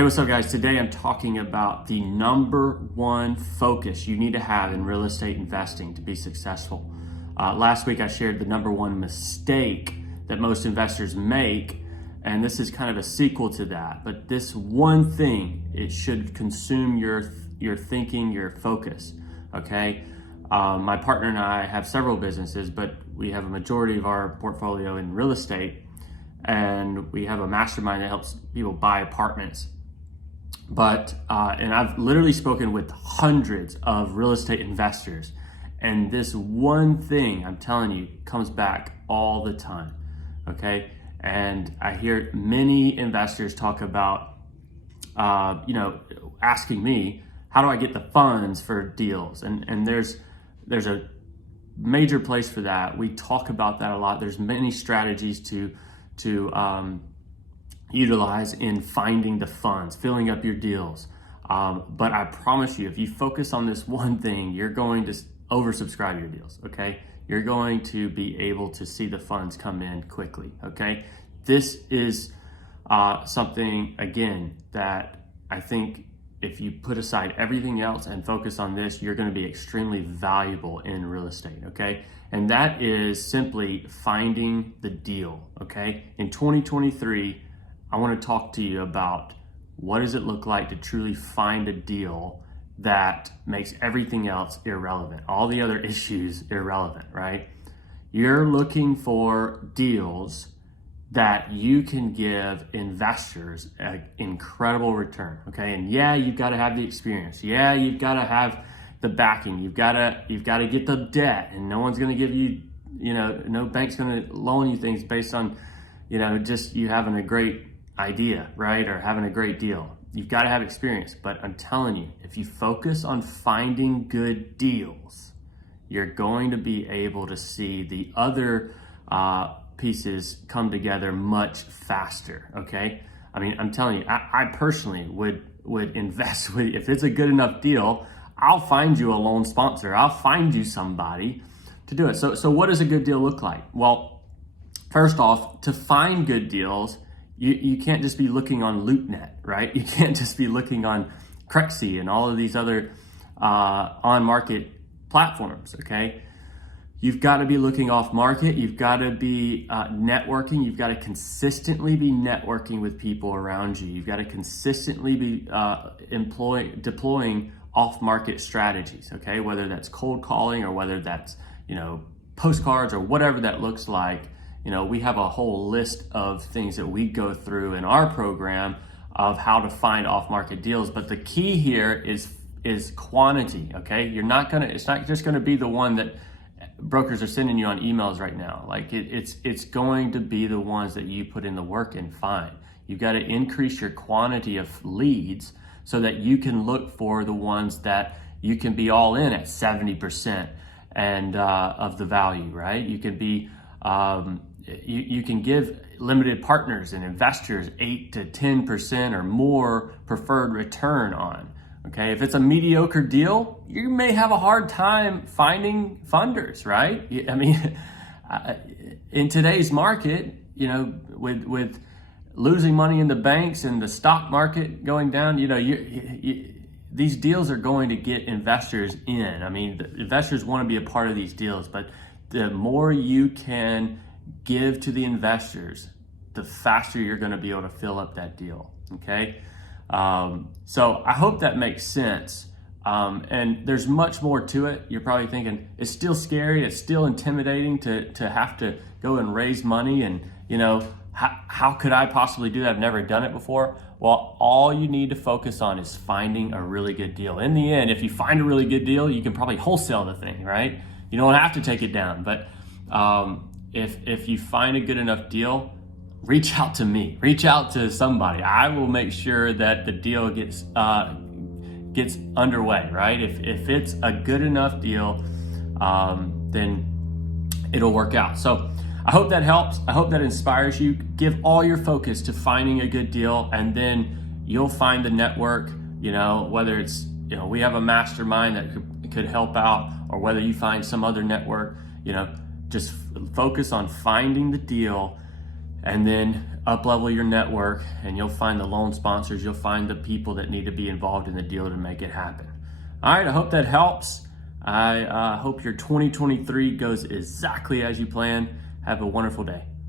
Hey, what's up guys? Today I'm talking about the number one focus you need to have in real estate investing to be successful. Last week I shared the number one mistake that most investors make, and this is kind of a sequel to that. But this one thing, it should consume your thinking, your focus, okay? My partner and I have several businesses, but we have a majority of our portfolio in real estate, and we have a mastermind that helps people buy apartments. And I've literally spoken with hundreds of real estate investors, and this one thing, I'm telling you, comes back all the time, okay? And I hear many investors talk about, asking me, how do I get the funds for deals? And there's a major place for that. We talk about that a lot. There's many strategies to utilize in finding the funds, filling up your deals. But I promise you, if you focus on this one thing, you're going to oversubscribe your deals, okay? You're going to be able to see the funds come in quickly, okay? This is something, again, that I think if you put aside everything else and focus on this, you're gonna be extremely valuable in real estate, okay? And that is simply finding the deal, okay? In 2023, I want to talk to you about what does it look like to truly find a deal that makes everything else irrelevant, all the other issues irrelevant, right? You're looking for deals that you can give investors an incredible return, okay? And yeah, you've got to have the experience. Yeah, you've got to have the backing. You've got to get the debt, and no one's going to give you, no bank's going to loan you things based on, just you having a great idea, right? Or having a great deal. You've got to have experience, but I'm telling you, if you focus on finding good deals, you're going to be able to see the other pieces come together much faster, okay? I mean, I'm telling you, I personally would invest with, if it's a good enough deal, I'll find you a loan sponsor. I'll find you somebody to do it. So what does a good deal look like? Well, first off, to find good deals, you can't just be looking on LoopNet, right? You can't just be looking on Crexi and all of these other on-market platforms, okay? You've got to be looking off-market. You've got to be networking. You've got to consistently be networking with people around you. You've got to consistently be deploying off-market strategies, okay? Whether that's cold calling or whether that's, postcards or whatever that looks like. We have a whole list of things that we go through in our program of how to find off-market deals. But the key here is quantity, okay? It's not just gonna be the one that brokers are sending you on emails right now. Like it's going to be the ones that you put in the work and find. You've got to increase your quantity of leads so that you can look for the ones that you can be all in at 70% and of the value, right? You can be you can give limited partners and investors 8 to 10% or more preferred return on. Okay, if it's a mediocre deal, you may have a hard time finding funders, right? I mean, in today's market, with losing money in the banks and the stock market going down, these deals are going to get investors in. I mean, the investors want to be a part of these deals, but the more you can give to the investors, the faster you're going to be able to fill up that deal, okay? So I hope that makes sense. And there's much more to it. You're probably thinking, it's still scary, it's still intimidating to have to go and raise money, and how could I possibly do that? I've never done it before. Well, all you need to focus on is finding a really good deal. In the end, if you find a really good deal, you can probably wholesale the thing, right? You don't have to take it down. But if you find a good enough deal, reach out to me, reach out to somebody. I will make sure that the deal gets underway, right? If it's a good enough deal, then it'll work out. So I hope that helps. I hope that inspires you. Give all your focus to finding a good deal, and then you'll find the network, whether it's, we have a mastermind that could help out, or whether you find some other network, just focus on finding the deal and then up level your network, and you'll find the loan sponsors, you'll find the people that need to be involved in the deal to make it happen. All right, I hope that helps. I hope your 2023 goes exactly as you planned. Have a wonderful day.